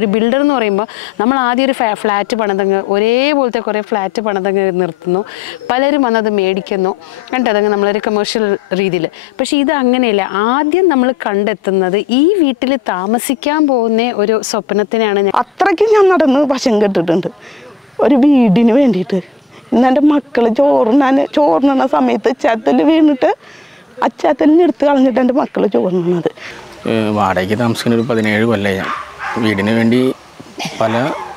ഒരു ബിൽഡർ എന്ന് പറയുമ്പോൾ നമ്മൾ ആദ്യം ഒരു ഫ്ലാറ്റ് പണിതങ്ങ് ഒരേപോലത്തെ കുറേ ഫ്ലാറ്റ് പണിതങ്ങ് നിർത്തുന്നു, പലരും വന്നത് മേടിക്കുന്നു, കണ്ടതങ്ങ് നമ്മളൊരു കമേഴ്ഷ്യൽ രീതിയിൽ. പക്ഷേ ഇത് അങ്ങനെയല്ല. ആദ്യം നമ്മൾ കണ്ടെത്തുന്നത് ഈ വീട്ടിൽ താമസിക്കാൻ പോകുന്ന ഒരു സ്വപ്നത്തിനാണ്. അത്രയ്ക്ക് ഞാൻ നടന്ന് വശം കെട്ടിട്ടുണ്ട് ഒരു വീടിന് വേണ്ടിയിട്ട്. ഇന്നെൻ്റെ മക്കൾ ചോറിന സമയത്ത് ചാത്തൽ വീണിട്ട് അച്ചാത്തലിനെടുത്ത് കളഞ്ഞിട്ട് എൻ്റെ മക്കൾ ചോറിനത്. വാടകയ്ക്ക് താമസിക്കുന്ന ഒരു 17 കൊല്ലമായി ഞാൻ. വീടിന് വേണ്ടി പല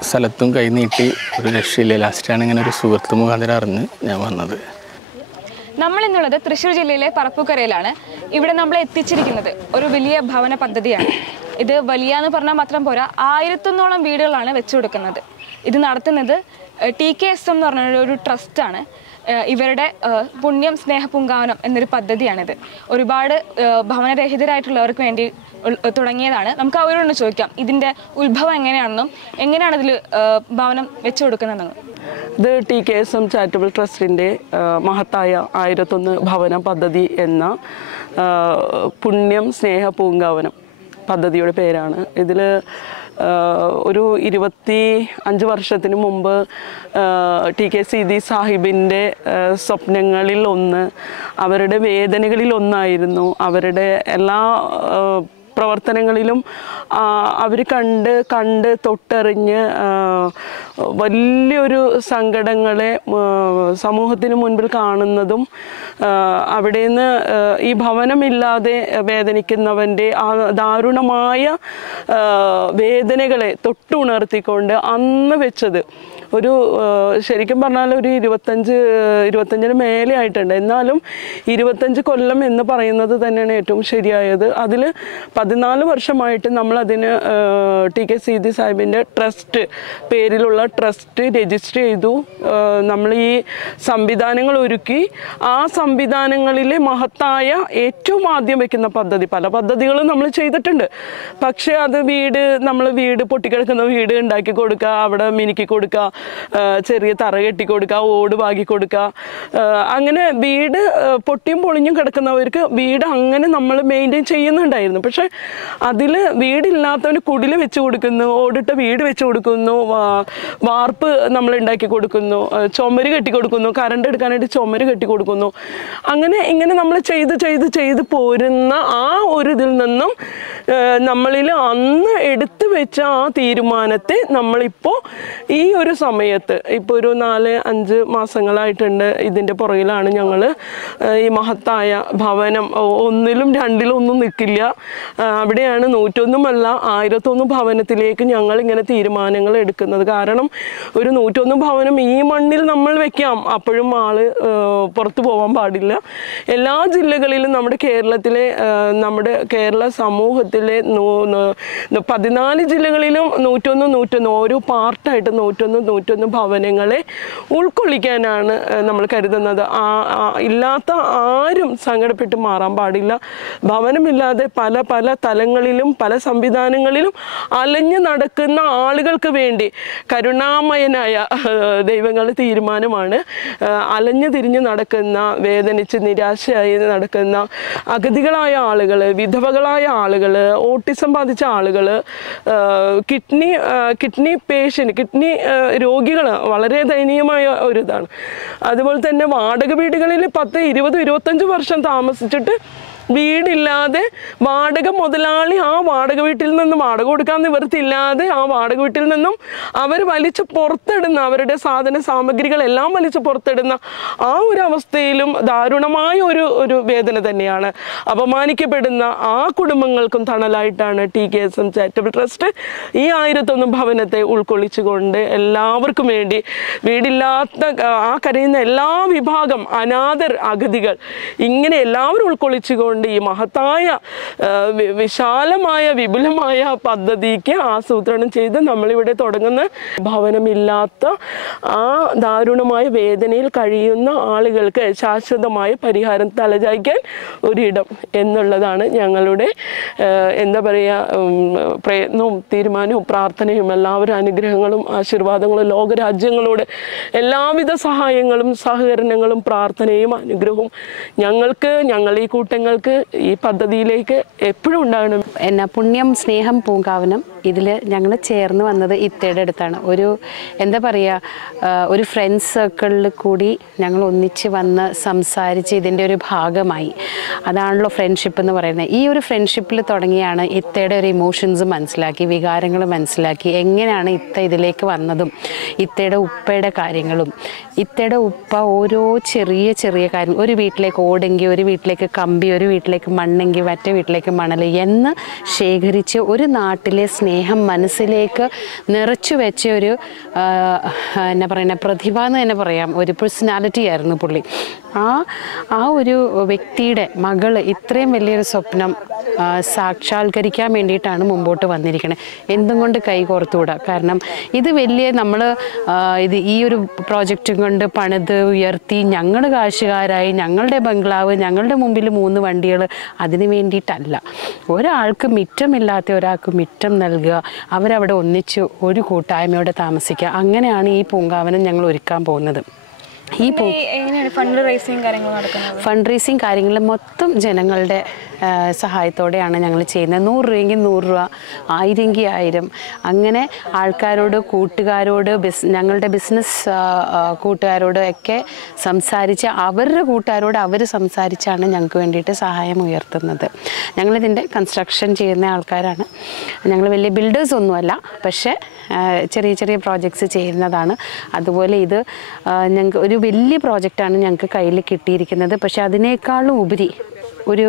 സ്ഥലത്തും കൈ നീട്ടി ഒരു രക്ഷയില്ല. ലാസ്റ്റാണ് ഇങ്ങനെ ഒരു സുഹൃത്ത് മുഖാന്തരം അറിഞ്ഞ് ഞാൻ വന്നത്. നമ്മൾ ഇന്നുള്ളത് തൃശ്ശൂർ ജില്ലയിലെ പറപ്പൂക്കരയിലാണ്. ഇവിടെ നമ്മളെ എത്തിച്ചിരിക്കുന്നത് ഒരു വലിയ ഭവന പദ്ധതിയാണ്. ഇത് വലിയ എന്ന് പറഞ്ഞാൽ മാത്രം പോരാ, 1000-ഓളം വീടുകളാണ് വെച്ചു കൊടുക്കുന്നത്. ഇത് നടത്തുന്നത് TKSM എന്ന് പറഞ്ഞ ഒരു ട്രസ്റ്റാണ്. ഇവരുടെ പുണ്യം സ്നേഹ പൂങ്കാവനം എന്നൊരു പദ്ധതിയാണിത്. ഒരുപാട് ഭവനരഹിതരായിട്ടുള്ളവർക്ക് വേണ്ടി തുടങ്ങിയതാണ്. നമുക്ക് അവരോട് ചോദിക്കാം ഇതിൻ്റെ ഉത്ഭവം എങ്ങനെയാണെന്നും എങ്ങനെയാണ് ഇതിൽ ഭവനം വെച്ചു കൊടുക്കുന്നതെന്നും. ഇത് TKSM ചാരിറ്റബിൾ ട്രസ്റ്റിൻ്റെ മഹത്തായ 1001 ഭവന പദ്ധതി എന്ന പുണ്യം സ്നേഹ പൂങ്കാവനം പദ്ധതിയുടെ പേരാണ്. ഇതിൽ ഒരു 25 വർഷത്തിന് മുമ്പ് TK സീതി സാഹിബിൻ്റെ സ്വപ്നങ്ങളിൽ ഒന്ന്, അവരുടെ വേദനകളിൽ ഒന്നായിരുന്നു. അവരുടെ എല്ലാ പ്രവർത്തനങ്ങളിലും അവർ കണ്ട് തൊട്ടറിഞ്ഞ് വലിയൊരു സങ്കടങ്ങളെ സമൂഹത്തിന് മുൻപിൽ കാണുന്നതും അവിടെ നിന്ന് ഈ ഭവനമില്ലാതെ വേദനിക്കുന്നവൻ്റെ ആ ദാരുണമായ വേദനകളെ തൊട്ടുണർത്തിക്കൊണ്ട് അന്ന് വെച്ചത് ഒരു ശരിക്കും പറഞ്ഞാൽ ഒരു 25-ന് മേലെ ആയിട്ടുണ്ട്. എന്നാലും 25 കൊല്ലം എന്ന് പറയുന്നത് തന്നെയാണ് ഏറ്റവും ശരിയായത്. അതിൽ 14 വർഷമായിട്ട് നമ്മളതിന് TK സീതി സാഹിബിൻ്റെ ട്രസ്റ്റ് പേരിലുള്ള ട്രസ്റ്റ് രജിസ്റ്റർ ചെയ്തു. നമ്മൾ ഈ സംവിധാനങ്ങൾ ഒരുക്കി. ആ സംവിധാനങ്ങളിലെ മഹത്തായ ഏറ്റവും ആദ്യം വെക്കുന്ന പദ്ധതി, പല പദ്ധതികളും നമ്മൾ ചെയ്തിട്ടുണ്ട്. പക്ഷേ അത് വീട് പൊട്ടിക്കിടക്കുന്ന വീട് ഉണ്ടാക്കി കൊടുക്കുക, അവിടെ മിനുക്കി കൊടുക്കുക, ചെറിയ തറ കെട്ടി കൊടുക്കുക, ഓട് പാകി കൊടുക്കുക, അങ്ങനെ വീട് പൊട്ടിയും പൊളിഞ്ഞും കിടക്കുന്നവർക്ക് വീട് അങ്ങനെ നമ്മൾ മെയിൻറ്റെയിൻ ചെയ്യുന്നുണ്ടായിരുന്നു. പക്ഷെ അതിൽ വീടില്ലാത്തവന് കുടിൽ വെച്ച് കൊടുക്കുന്നു, ഓടിട്ട വീട് വെച്ച് കൊടുക്കുന്നു, വാർപ്പ് നമ്മൾ ഉണ്ടാക്കി കൊടുക്കുന്നു, ചുമര് കെട്ടി കൊടുക്കുന്നു, കറണ്ട് എടുക്കാനായിട്ട് ചുമര് കെട്ടി കൊടുക്കുന്നു. ഇങ്ങനെ നമ്മൾ ചെയ്ത് പോരുന്ന ആ ഒരു ഇതിൽ നിന്നും നമ്മളിൽ അന്ന് എടുത്തു വെച്ച ആ തീരുമാനത്തെ നമ്മളിപ്പോൾ ഈ ഒരു സമയത്ത് ഇപ്പോൾ ഒരു 4-5 മാസങ്ങളായിട്ടുണ്ട് ഇതിൻ്റെ പുറകിലാണ് ഞങ്ങൾ. ഈ മഹത്തായ ഭവനം 1-ലും 2-ലും ഒന്നും നിൽക്കില്ല. അവിടെയാണ് 101 1001 ഭവനത്തിലേക്ക് ഞങ്ങൾ ഇങ്ങനെ തീരുമാനങ്ങൾ എടുക്കുന്നത്. കാരണം ഒരു 101 ഭവനം ഈ മണ്ണിൽ നമ്മൾ വെക്കാം, അപ്പോഴും പുറത്തു പോകാൻ പാടില്ല. എല്ലാ ജില്ലകളിലും നമ്മുടെ കേരള സമൂഹത്തിലെ 14 ജില്ലകളിലും 101 ഓരോ പാർട്ടായിട്ട് 101 ഭവനങ്ങളെ ഉൾക്കൊള്ളിക്കാനാണ് നമ്മൾ കരുതുന്നത്. ഇല്ലാത്ത ആരും സങ്കടപ്പെട്ട് മാറാൻ പാടില്ല. ഭവനമില്ലാതെ പല തലങ്ങളിലും പല സംവിധാനങ്ങളിലും അലഞ്ഞു നടക്കുന്ന ആളുകൾക്ക് വേണ്ടി കരുണാമയനായ ദൈവങ്ങളുടെ തീരുമാനമാണ് അലഞ്ഞു തിരിഞ്ഞ് നടക്കുന്ന, വേദനിച്ച് നിരാശയായി നടക്കുന്ന അഗതികളായ ആളുകൾ, വിധവകളായ ആളുകൾ, ഓട്ടിസം ബാധിച്ച ആളുകൾ, കിഡ്നി രോഗികൾ, വളരെ ദയനീയമായ ഒരു ഇതാണ്. അതുപോലെ തന്നെ വാടക വീടുകളിൽ 10, 20, 25 വർഷം താമസിച്ചിട്ട് വീടില്ലാതെ വാടക മുതലാളി ആ വാടക വീട്ടിൽ നിന്നും വാടക കൊടുക്കാൻ നിവൃത്തിയില്ലാതെ ആ വാടക വീട്ടിൽ നിന്നും അവർ വലിച്ചു പുറത്തിടുന്ന, അവരുടെ സാധന സാമഗ്രികളെല്ലാം വലിച്ചു പുറത്തിടുന്ന ആ ഒരു അവസ്ഥയിലും ദാരുണമായ ഒരു വേദന തന്നെയാണ്. അപമാനിക്കപ്പെടുന്ന ആ കുടുംബങ്ങൾക്കും തണലായിട്ടാണ് TKSM ചാരിറ്റബിൾ ട്രസ്റ്റ് ഈ 1001 ഭവനത്തെ ഉൾക്കൊള്ളിച്ചുകൊണ്ട് എല്ലാവർക്കും വേണ്ടി വീടില്ലാത്ത ആ കരയുന്ന എല്ലാ വിഭാഗം അനാഥർ, അഗതികൾ, ഇങ്ങനെ എല്ലാവരും ഉൾക്കൊള്ളിച്ചുകൊണ്ട് ഈ മഹത്തായ വിശാലമായ വിപുലമായ പദ്ധതിക്ക് ആസൂത്രണം ചെയ്ത് നമ്മളിവിടെ തുടങ്ങുന്ന ഭവനമില്ലാത്ത ആ ദാരുണമായ വേദനയിൽ കഴിയുന്ന ആളുകൾക്ക് ശാശ്വതമായ പരിഹാരം തലചായ്ക്കാൻ ഒരിടം എന്നുള്ളതാണ് ഞങ്ങളുടെ പ്രയത്നവും തീരുമാനവും പ്രാർത്ഥനയും. എല്ലാവരും അനുഗ്രഹങ്ങളും ആശീർവാദങ്ങളും ലോകരാജ്യങ്ങളോട് എല്ലാവിധ സഹായങ്ങളും സഹകരണങ്ങളും പ്രാർത്ഥനയും അനുഗ്രഹവും ഞങ്ങൾ ഈ കൂട്ടങ്ങൾക്ക് ഈ പദ്ധതിയിലേക്ക് എപ്പോഴും ഉണ്ടാകണം. പുണ്യം സ്നേഹം പൂങ്കാവനം ഇതിൽ ഞങ്ങൾ ചേർന്ന് വന്നത് ഇത്തയുടെ അടുത്താണ്. ഒരു എന്താ പറയുക, ഒരു ഫ്രണ്ട്സ് സർക്കിളിൽ കൂടി ഞങ്ങൾ ഒന്നിച്ച് വന്ന് സംസാരിച്ച് ഇതിൻ്റെ ഒരു ഭാഗമായി. അതാണല്ലോ ഫ്രണ്ട്ഷിപ്പ് എന്ന് പറയുന്നത്. ഈ ഒരു ഫ്രണ്ട്ഷിപ്പിൽ തുടങ്ങിയാണ് ഇത്തയുടെ ഒരു ഇമോഷൻസ് മനസ്സിലാക്കി, വികാരങ്ങൾ മനസ്സിലാക്കി, എങ്ങനെയാണ് ഇത്ത ഇതിലേക്ക് വന്നതും ഇത്തയുടെ ഉപ്പയുടെ കാര്യങ്ങളും. ഇത്തയുടെ ഉപ്പ ഓരോ ചെറിയ ചെറിയ കാര്യം, ഒരു വീട്ടിലേക്ക് ഓടെങ്കിൽ, ഒരു വീട്ടിലേക്ക് കമ്പി, ഒരു വീട്ടിലേക്ക് മണ്ണെങ്കിൽ മറ്റേ വീട്ടിലേക്ക് മണൽ എന്ന് ശേഖരിച്ച് ഒരു നാട്ടിലെ സ്നേഹം മനസ്സിലേക്ക് നിറച്ചു വെച്ച ഒരു എന്നാ പറയുക, പ്രതിഭ എന്ന് തന്നെ പറയാം, ഒരു പേഴ്സണാലിറ്റി ആയിരുന്നു പുള്ളി. ആ ഒരു വ്യക്തിയുടെ മകള് ഇത്രയും വലിയൊരു സ്വപ്നം സാക്ഷാത്കരിക്കാൻ വേണ്ടിയിട്ടാണ് മുമ്പോട്ട് വന്നിരിക്കുന്നത്. എന്തും കൊണ്ട് കൈ കോർത്തുകൂടാ. കാരണം ഇത് വലിയ നമ്മൾ ഈ ഒരു പ്രോജക്റ്റും കൊണ്ട് പണിത് ഉയർത്തി ഞങ്ങൾ കാശുകാരായി, ഞങ്ങളുടെ ബംഗ്ലാവ്, ഞങ്ങളുടെ മുമ്പിൽ 3 വണ്ടികൾ, അതിന് വേണ്ടിയിട്ടല്ല. ഒരാൾക്ക് മിറ്റമില്ലാത്ത ഒരാൾക്ക് മിറ്റം നൽകുക, അവരവിടെ ഒന്നിച്ച് ഒരു കൂട്ടായ്മയോടെ താമസിക്കുക. അങ്ങനെയാണ് ഈ പൂങ്കാവനം ഞങ്ങൾ ഒരുക്കാൻ പോകുന്നത്. ഫണ്ട് റേസിങ് കാര്യങ്ങൾ മൊത്തം ജനങ്ങളുടെ സഹായത്തോടെയാണ് ഞങ്ങൾ ചെയ്യുന്നത്. 100 രൂപയെങ്കിൽ 100 രൂപ, 1000 എങ്കിൽ 1000, അങ്ങനെ ആൾക്കാരോട്, കൂട്ടുകാരോട്, ഞങ്ങളുടെ ബിസിനസ് കൂട്ടുകാരോട് ഒക്കെ സംസാരിച്ച് അവരുടെ കൂട്ടുകാരോട് അവർ സംസാരിച്ചാണ് ഞങ്ങൾക്ക് വേണ്ടിയിട്ട് സഹായം ഉയർത്തുന്നത്. ഞങ്ങളിതിൻ്റെ കൺസ്ട്രക്ഷൻ ചെയ്യുന്ന ആൾക്കാരാണ്. ഞങ്ങൾ വലിയ ബിൽഡേഴ്സ് ഒന്നുമല്ല, പക്ഷേ ചെറിയ ചെറിയ പ്രോജക്ട്സ് ചെയ്യുന്നതാണ്. അതുപോലെ ഇത് ഞങ്ങൾക്ക് ഒരു വലിയ പ്രോജക്റ്റാണ് ഞങ്ങൾക്ക് കയ്യിൽ കിട്ടിയിരിക്കുന്നത്. പക്ഷേ അതിനേക്കാളും ഉപരി ഒരു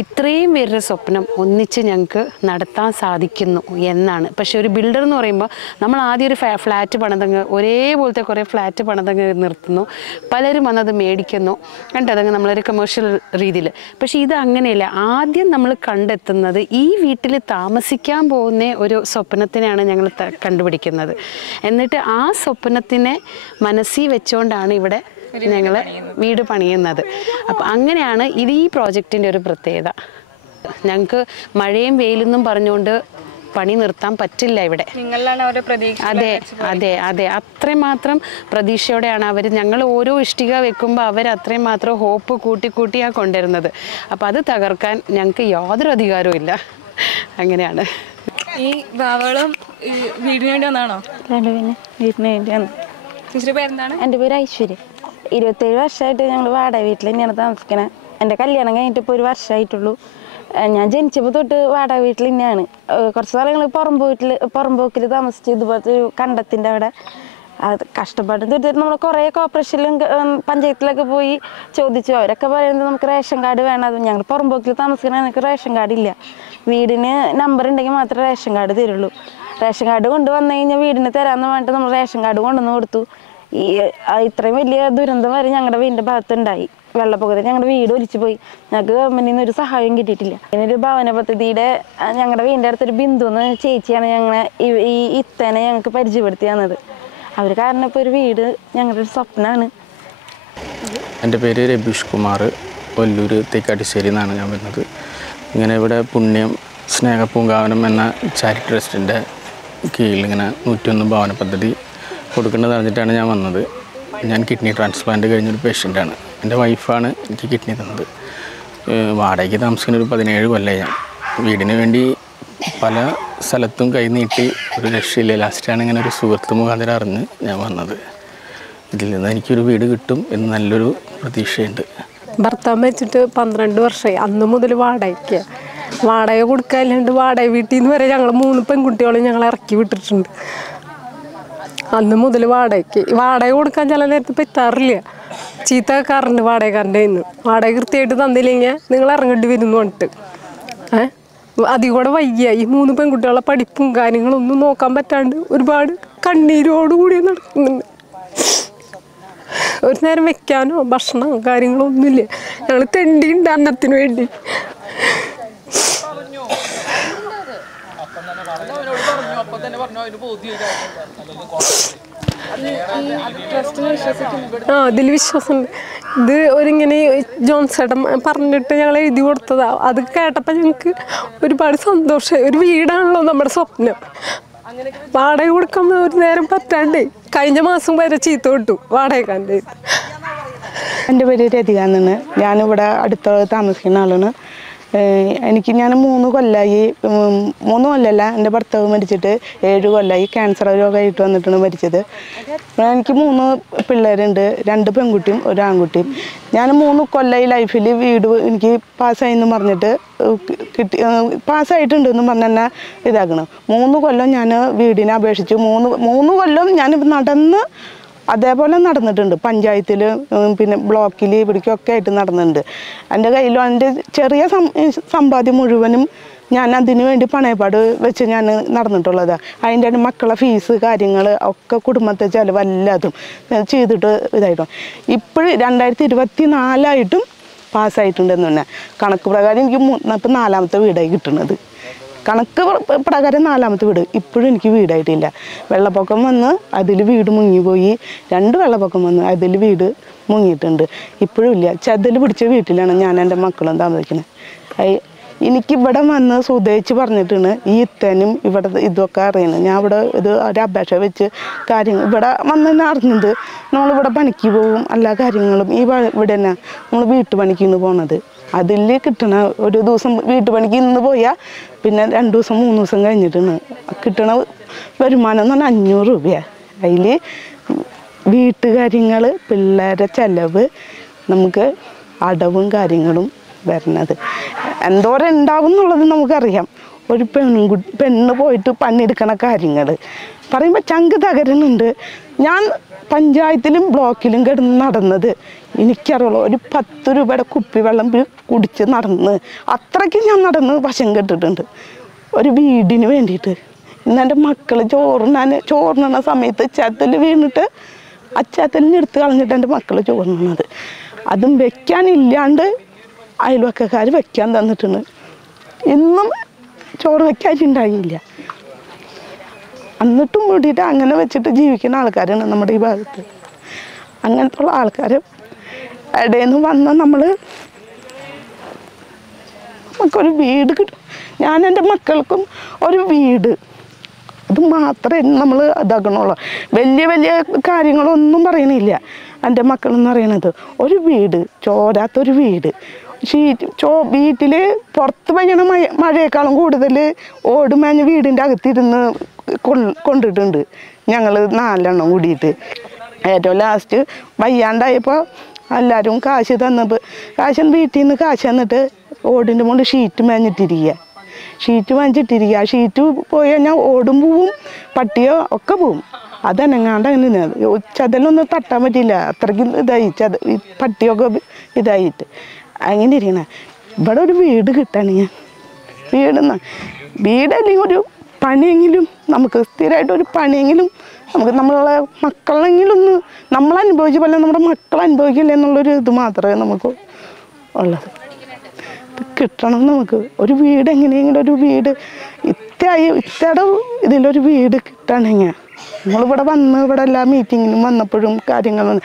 ഇത്രയും പേരുടെ സ്വപ്നം ഒന്നിച്ച് ഞങ്ങൾക്ക് നടത്താൻ സാധിക്കുന്നു എന്നാണ്. പക്ഷെ ഒരു ബിൽഡർ എന്ന് പറയുമ്പോൾ നമ്മൾ ആദ്യം ഒരു ഫ്ലാറ്റ് പണിതങ്ങ് ഒരേപോലത്തെ കുറേ ഫ്ലാറ്റ് പണിതങ്ങ് നിർത്തുന്നു, പലരും വന്നത് മേടിക്കുന്നു, കണ്ടതങ്ങ് നമ്മളൊരു കമേഴ്ഷ്യൽ രീതിയിൽ. പക്ഷെ ഇത് അങ്ങനെയല്ല. ആദ്യം നമ്മൾ കണ്ടെത്തുന്നത് ഈ വീട്ടിൽ താമസിക്കാൻ പോകുന്ന ഒരു സ്വപ്നത്തിനെയാണ് ഞങ്ങൾ കണ്ടുപിടിക്കുന്നത്. എന്നിട്ട് ആ സ്വപ്നത്തിനെ മനസ്സിൽ വെച്ചുകൊണ്ടാണ് ഇവിടെ ഞങ്ങൾ വീട് പണിയുന്നത്. അപ്പം അങ്ങനെയാണ് ഇത് ഈ പ്രോജക്റ്റിൻ്റെ ഒരു പ്രത്യേകത. ഞങ്ങൾക്ക് മഴയും വെയിലെന്നും പറഞ്ഞുകൊണ്ട് പണി നിർത്താൻ പറ്റില്ല ഇവിടെ. അതെ അതെ അതെ, അത്രമാത്രം പ്രതീക്ഷയോടെയാണ് അവർ, ഞങ്ങൾ ഓരോ ഇഷ്ടിക വെക്കുമ്പോൾ അവർ അത്രയും മാത്രം ഹോപ്പ് കൂട്ടിയാണ് കൊണ്ടുവരുന്നത്. അപ്പം അത് തകർക്കാൻ ഞങ്ങൾക്ക് യാതൊരു അധികാരവും ഇല്ല. അങ്ങനെയാണ്. ഈ വാവകളും വീടിന് വേണ്ടി വന്നാണോ? വീടിന് വേണ്ടിയാണ്. ചേച്ചിയുടെ പേരെന്താണ്? എൻ്റെ പേര് ഐശ്വര്യ. 27 വർഷമായിട്ട് ഞങ്ങൾ വാടക വീട്ടിൽ തന്നെയാണ് താമസിക്കണേ. എൻ്റെ കല്യാണം കഴിഞ്ഞിട്ട് ഇപ്പോൾ 1 വർഷമായിട്ടുള്ളൂ. ഞാൻ ജനിച്ചപ്പോൾ തൊട്ട് വാടക വീട്ടിൽ തന്നെയാണ്. കുറച്ച് നാളുകൾ പുറമ്പോക്കിൽ താമസിച്ചു. ഇതുപോലത്തെ ഒരു കണ്ടത്തിൻ്റെ അവിടെ അത് കഷ്ടപ്പാടും തീർത്തിട്ട് നമ്മൾ കുറേ കോർപ്പറേഷനിലും പഞ്ചായത്തിലൊക്കെ പോയി ചോദിച്ചു. അവരൊക്കെ പറയുന്നത് നമുക്ക് റേഷൻ കാർഡ് വേണം. അത് ഞങ്ങൾ പുറമ്പോക്കിൽ താമസിക്കണ എനിക്ക് റേഷൻ കാർഡ് ഇല്ല. വീടിന് നമ്പർ ഉണ്ടെങ്കിൽ മാത്രമേ റേഷൻ കാർഡ് തരുള്ളൂ. റേഷൻ കാർഡ് കൊണ്ടുവന്നു കഴിഞ്ഞാൽ വീടിന് തരാമെന്ന് പറഞ്ഞിട്ട് നമ്മൾ റേഷൻ കാർഡ് കൊണ്ടുവന്ന് കൊടുത്തു. ഇത്രയും വലിയ ദുരന്തം വരെ ഞങ്ങളുടെ വീടിൻ്റെ ഭാഗത്തുണ്ടായി. വെള്ളപ്പൊക്കത്തിൽ ഞങ്ങളുടെ വീട് ഒലിച്ചു പോയി. ഞങ്ങൾക്ക് ഗവൺമെൻറ്റിൽ നിന്ന് ഒരു സഹായം കിട്ടിയിട്ടില്ല. ഇതിനൊരു ഭവന പദ്ധതിയുടെ ഞങ്ങളുടെ വീടിൻ്റെ അടുത്തൊരു ബിന്ദു എന്ന് ചേച്ചിയാണ് ഞങ്ങളെ ഈ ഇത്തേനെ ഞങ്ങൾക്ക് പരിചയപ്പെടുത്തി തന്നത്. അവർ കാരണം ഇപ്പോൾ ഒരു വീട് ഞങ്ങളുടെ ഒരു സ്വപ്നമാണ്. എൻ്റെ പേര് രബീഷ് കുമാർ, ഒല്ലൂർ തേക്കാട്ടിശ്ശേരി എന്നാണ് ഞാൻ വരുന്നത്. ഇങ്ങനെ ഇവിടെ പുണ്യം സ്നേഹ പൂങ്കാവനം എന്ന ചാരിറ്റി ട്രസ്റ്റിൻ്റെ കീഴിൽ ഇങ്ങനെ 101 ഭവന പദ്ധതി കൊടുക്കേണ്ടത് അറിഞ്ഞിട്ടാണ് ഞാൻ വന്നത്. ഞാൻ കിഡ്നി ട്രാൻസ്പ്ലാന്റ് കഴിഞ്ഞൊരു പേഷ്യൻ്റാണ്. എൻ്റെ വൈഫാണ് എനിക്ക് കിഡ്നി തന്നത്. വാടകയ്ക്ക് താമസിക്കുന്ന ഒരു 17 കൊല്ലമായി ഞാൻ. വീടിന് വേണ്ടി പല സ്ഥലത്തും കൈ നീട്ടി ഒരു രക്ഷയില്ല. ലാസ്റ്റാണ് ഇങ്ങനെ ഒരു സുഹൃത്ത് മുഖാന്തരം അറിഞ്ഞ് ഞാൻ വന്നത്. ഇതിൽ നിന്ന് എനിക്കൊരു വീട് കിട്ടും എന്ന് നല്ലൊരു പ്രതീക്ഷയുണ്ട്. ഭർത്താവ് വെച്ചിട്ട് 12 വർഷമായി. അന്ന് മുതൽ വാടക കൊടുക്കാനില്ലാണ്ട് വാടക വീട്ടിൽ നിന്ന് വരെ ഞങ്ങൾ 3 പെൺകുട്ടികളും ഞങ്ങൾ ഇറക്കി വിട്ടിട്ടുണ്ട്. അന്ന് മുതൽ വാടക കൊടുക്കാൻ ചില നേരത്ത് പറ്റാറില്ല. ചീത്ത വെക്കാറുണ്ട് വാടകക്കാരൻ്റെ ഇന്ന്. വാടക കൃത്യമായിട്ട് തന്നില്ലെങ്കിൽ നിങ്ങൾ ഇറങ്ങേണ്ടി വരുന്നു പറഞ്ഞിട്ട്. അതിൽ കൂടെ വയ്യ. ഈ 3 പെൺകുട്ടികളുടെ പഠിപ്പും കാര്യങ്ങളൊന്നും നോക്കാൻ പറ്റാണ്ട് ഒരുപാട് കണ്ണീരോടുകൂടി നടക്കുന്നുണ്ട്. ഒരു നേരം വെക്കാനോ ഭക്ഷണമോ കാര്യങ്ങളോ ഒന്നുമില്ല. ഞങ്ങൾ തെണ്ടിയുണ്ട് അന്നത്തിന് വേണ്ടി. അതിൽ വിശ്വാസമുണ്ട്. ഇത് ഒരിങ്ങനെ ജോൺസേട്ടൻ പറഞ്ഞിട്ട് ഞങ്ങൾ എഴുതി കൊടുത്തതാ. അത് കേട്ടപ്പോൾ ഞങ്ങൾക്ക് ഒരുപാട് സന്തോഷമായി. ഒരു വീടാണല്ലോ നമ്മുടെ സ്വപ്നം. വാടക കൊടുക്കാൻ ഒരു നേരം പറ്റാണ്ട് കഴിഞ്ഞ മാസം വരെ ചീത്ത കിട്ടു വാടകക്കാരൻ്റെ. എൻ്റെ പേര് രതിക എന്നാണ്. ഞാനിവിടെ അടുത്ത താമസിക്കുന്ന ആളാണ്. എനിക്ക് ഞാൻ 3 കൊല്ലമായി 3 കൊല്ലമല്ല എൻ്റെ ഭർത്താവ് മരിച്ചിട്ട് 7 കൊല്ലമായി ക്യാൻസർ രോഗമായിട്ട് വന്നിട്ടാണ് മരിച്ചത്. എനിക്ക് 3 പിള്ളേരുണ്ട്, 2 പെൺകുട്ടിയും 1 ആൺകുട്ടിയും. ഞാൻ 3 കൊല്ലമായി ലൈഫിൽ വീട് എനിക്ക് പാസ്സായെന്ന് പറഞ്ഞിട്ട് പാസ്സായിട്ടുണ്ടെന്ന് പറഞ്ഞ് തന്നെ ഇതാക്കണം. 3 കൊല്ലം ഞാൻ വീടിനെ അപേക്ഷിച്ച് 3 കൊല്ലം ഞാൻ നടന്ന് അതേപോലെ നടന്നിട്ടുണ്ട്. പഞ്ചായത്തിൽ പിന്നെ ബ്ലോക്കിൽ ഇവിടേക്കൊക്കെ ആയിട്ട് നടന്നിട്ടുണ്ട്. എൻ്റെ കയ്യിലും എൻ്റെ ചെറിയ സമ്പാദ്യം മുഴുവനും ഞാൻ അതിന് വേണ്ടി പണയപ്പാട് വെച്ച് ഞാൻ നടന്നിട്ടുള്ളതാണ്. അതിൻ്റെ മക്കളെ ഫീസ് കാര്യങ്ങൾ ഒക്കെ കുടുംബത്തെ ചിലവ് എല്ലാതും ചെയ്തിട്ട് ഇതായിട്ടും ഇപ്പോഴും 2024 പാസ്സായിട്ടുണ്ടെന്ന് തന്നെ കണക്ക് പ്രകാരം എനിക്ക് ഇപ്പം 4ാമത്തെ വീടായി കിട്ടുന്നത്. കണക്ക് പ്രകാരം 4ാമത്തെ വീട്. ഇപ്പോഴും എനിക്ക് വീടായിട്ടില്ല. വെള്ളപ്പൊക്കം വന്ന് അതിൽ വീട് മുങ്ങിപ്പോയി. 2 വെള്ളപ്പൊക്കം വന്ന് അതിൽ വീട് മുങ്ങിയിട്ടുണ്ട്. ഇപ്പോഴും ഇല്ല. ചതൽ പിടിച്ച വീട്ടിലാണ് ഞാൻ എൻ്റെ മക്കളും താമസിക്കുന്നത്. എനിക്കിവിടെ വന്ന് സുതേച്ച് പറഞ്ഞിട്ടാണ് ഈ ഇത്തനും ഇവിടെ ഇതൊക്കെ അറിയുന്നത്. ഞാൻ ഇവിടെ ഒരു അപേക്ഷ വെച്ച് കാര്യങ്ങൾ ഇവിടെ വന്ന് തന്നെ അറിഞ്ഞത്. നമ്മളിവിടെ പണിക്ക് പോകും, എല്ലാ കാര്യങ്ങളും ഇവിടെ തന്നെ നമ്മൾ വീട്ടുപണിക്ക് പോണത്. അതിൽ കിട്ടണ ഒരു ദിവസം വീട്ടുപണിക്ക് ഇന്ന് പോയാൽ പിന്നെ 2 ദിവസം 3 ദിവസം കഴിഞ്ഞിട്ടാണ് കിട്ടണ വരുമാനം എന്ന് പറഞ്ഞാൽ 500 രൂപയാണ്. അതിൽ വീട്ടുകാര്യങ്ങൾ, പിള്ളേരെ ചിലവ്, നമുക്ക് അടവും കാര്യങ്ങളും വരുന്നത് എന്തോരം ഉണ്ടാവും എന്നുള്ളത് നമുക്കറിയാം. ഒരു പെണ്ണ് പോയിട്ട് പണിയെടുക്കണ കാര്യങ്ങൾ പറയുമ്പോൾ ചങ്ക് തകരുന്നുണ്ട്. ഞാൻ പഞ്ചായത്തിലും ബ്ലോക്കിലും കിടന്ന് നടന്നത് എനിക്കറിയുള്ളൂ. ഒരു 10 രൂപയുടെ കുപ്പിവെള്ളം കുടിച്ച് നടന്ന് അത്രയ്ക്ക് ഞാൻ നടന്ന് വശം കെട്ടിട്ടുണ്ട് ഒരു വീടിന് വേണ്ടിയിട്ട്. ഇന്നെൻ്റെ മക്കൾ ചോറിനണ സമയത്ത് ചത്തൽ വീണിട്ട് അച്ചാത്തലിന് എടുത്ത് കളഞ്ഞിട്ട് എൻ്റെ മക്കൾ ചോറിനത്. അതും വെക്കാനില്ലാണ്ട് അയൽവക്കക്കാർ വെക്കാൻ തന്നിട്ടുണ്ട്. ഇന്നും ചോറ് വെക്കാനുണ്ടായില്ല. എന്നിട്ടും കൂടിയിട്ട് അങ്ങനെ വെച്ചിട്ട് ജീവിക്കുന്ന ആൾക്കാരാണ് നമ്മുടെ ഈ ഭാഗത്ത്. അങ്ങനത്തെ ഉള്ള ആൾക്കാർ ഇടയിൽ നിന്ന് വന്ന് നമുക്കൊരു വീട് കിട്ടും. ഞാൻ എൻ്റെ മക്കൾക്കും ഒരു വീട്, അത് മാത്രമേ നമ്മൾ ഇതാക്കണുള്ളൂ. വലിയ വലിയ കാര്യങ്ങളൊന്നും പറയണില്ല. എൻ്റെ മക്കളെന്ന് പറയണത് ഒരു വീട്, ചോരാത്തൊരു വീട്. വീട്ടിൽ പുറത്ത് പെയ്യണ മഴയേക്കാളും കൂടുതൽ ഓടുമേഞ്ഞ വീടിൻ്റെ അകത്തിരുന്ന് കൊണ്ടിട്ടുണ്ട് ഞങ്ങൾ 4 എണ്ണം കൂടിയിട്ട്. ഏറ്റവും ലാസ്റ്റ് വയ്യാണ്ടായപ്പോൾ എല്ലാവരും കാശ് തന്നപ്പോൾ വീട്ടിൽ നിന്ന് കാശ് തന്നിട്ട് ഓടിൻ്റെ മുകളിൽ ഷീറ്റ് മേഞ്ഞിട്ടിരിക്കുക. ഷീറ്റ് പോയി കഴിഞ്ഞാൽ ഓടും പോവും, പട്ടിയോ ഒക്കെ പോവും. അതനങ്ങാണ്ട് അങ്ങനെ ചതലൊന്നും തട്ടാൻ പറ്റില്ല. അത്രയ്ക്കും ഇതായി പട്ടിയൊക്കെ ഇതായിട്ട് അങ്ങനെ ഇരിക്കണ. ഇവിടെ ഒരു വീട് കിട്ടണേ, വീടല്ലെങ്കിൽ ഒരു പണിയെങ്കിലും നമുക്ക് സ്ഥിരമായിട്ടൊരു പണിയെങ്കിലും നമുക്ക് നമ്മളെ മക്കളെങ്കിലും ഒന്ന് നമ്മൾ അനുഭവിച്ച പോലെ നമ്മുടെ മക്കൾ അനുഭവിക്കില്ല എന്നുള്ളൊരു ഇത് മാത്രമേ നമുക്ക് ഉള്ളത്. ഇത് കിട്ടണം നമുക്ക്. ഒരു വീട് എങ്ങനെയെങ്കിലും ഒരു വീട് ഇത്തയുടെ ഇതിലൊരു വീട് കിട്ടണമെങ്കിൽ നമ്മളിവിടെ ഇവിടെ എല്ലാ മീറ്റിങ്ങിനും വന്നപ്പോഴും കാര്യങ്ങളും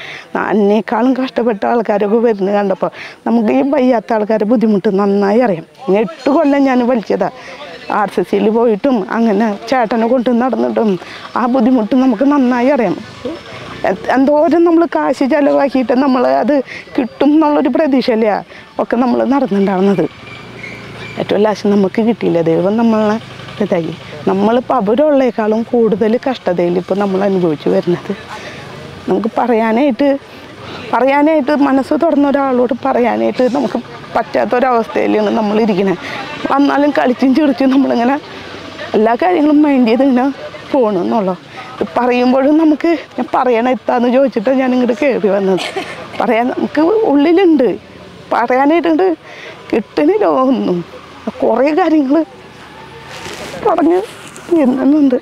എന്നേക്കാളും കഷ്ടപ്പെട്ട ആൾക്കാരൊക്കെ വരുന്നത് കണ്ടപ്പോൾ നമുക്ക് ഈ വയ്യാത്ത ആൾക്കാരെ ബുദ്ധിമുട്ട് നന്നായി അറിയാം. 8 കൊല്ലം ഞാൻ വലിച്ചതാണ്. RCCയിൽ പോയിട്ടും അങ്ങനെ ചേട്ടനെ കൊണ്ട് നടന്നിട്ടും ആ ബുദ്ധിമുട്ട് നമുക്ക് നന്നായി അറിയാം. എന്തോരം നമ്മൾ കാശ് ചിലവാക്കിയിട്ട് നമ്മൾ അത് കിട്ടും എന്നുള്ളൊരു പ്രതീക്ഷയില്ല ഒക്കെ നമ്മൾ നടന്നിട്ടുണ്ടാവുന്നത്. ഏറ്റവും ലാസ്റ്റ് നമുക്ക് കിട്ടിയില്ല. ദൈവം നമ്മളെ ഇതായി. നമ്മളിപ്പോൾ അവരുള്ളേക്കാളും കൂടുതൽ കഷ്ടതയിൽ ഇപ്പോൾ നമ്മൾ അനുഭവിച്ച് വരുന്നത്. നമുക്ക് പറയാനായിട്ട് മനസ്സ് തുറന്ന ഒരാളോട് പറയാനായിട്ട് നമുക്ക് പറ്റാത്തൊരവസ്ഥയിലാണ് നമ്മളിരിക്കുന്നത്. വന്നാലും കളിച്ചും ചിരിച്ചും നമ്മളിങ്ങനെ എല്ലാ കാര്യങ്ങളും മൈൻഡ് ചെയ്ത് ഇങ്ങനെ പോകണമെന്നുള്ളൂ. പറയുമ്പോഴും നമുക്ക് ഞാൻ പറയണ എത്താന്ന് ചോദിച്ചിട്ട് ഞാൻ ഇങ്ങോട്ട് കയറി വന്നത്. നമുക്ക് ഉള്ളിലുണ്ട്, പറയാനായിട്ടുണ്ട്, കിട്ടണില്ല ഒന്നും. കുറേ കാര്യങ്ങൾ പറഞ്ഞ് എന്നുണ്ട്.